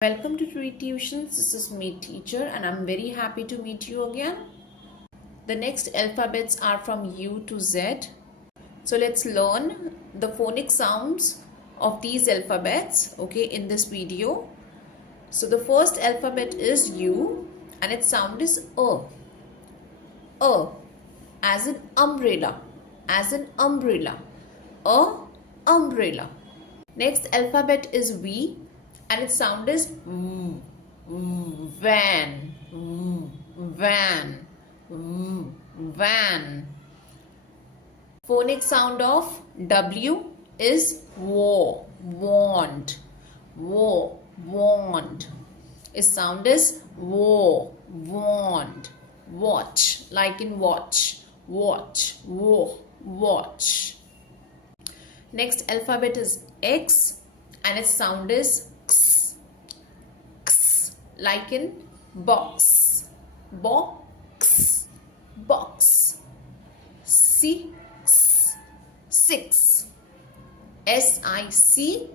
Welcome to Treet Tuitions. This is me, teacher, and I'm very happy to meet you again. The next alphabets are from U to Z. So let's learn the phonic sounds of these alphabets, okay, in this video. So the first alphabet is U and its sound is A. A as in umbrella, as in umbrella. A, umbrella. Next alphabet is V and its sound is van, van, van. Phonic sound of W is wo, want, wo, want. Its sound is wo, want, watch, like in watch, watch, wo, watch. Next alphabet is X and its sound is X, X, like in box, box, box. Six, six, S-I-C,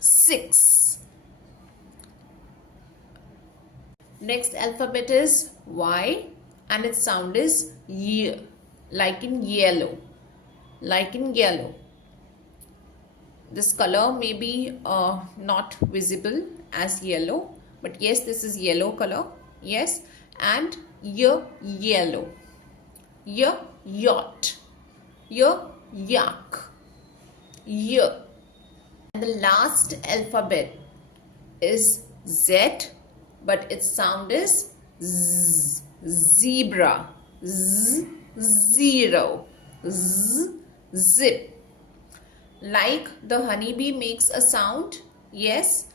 six. Next alphabet is Y and its sound is Y, like in yellow, like in yellow. This color may be not visible as yellow, but yes, this is yellow color, yes. And yellow, yacht, yak, y. And the last alphabet is Z, but its sound is Z, zebra, Z, zero, Z, zip. Like the honeybee makes a sound, yes,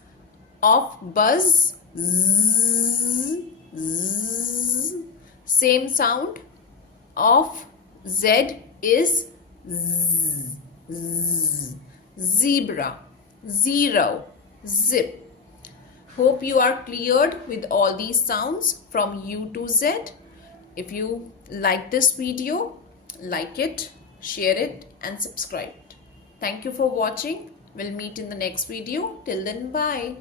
of buzz, zzz, zzz. Same sound of Z is zzz, zzz. Zebra, zero, zip. Hope you are cleared with all these sounds from U to Z. If you like this video, like it, share it and subscribe it. Thank you for watching. We'll meet in the next video. Till then, bye.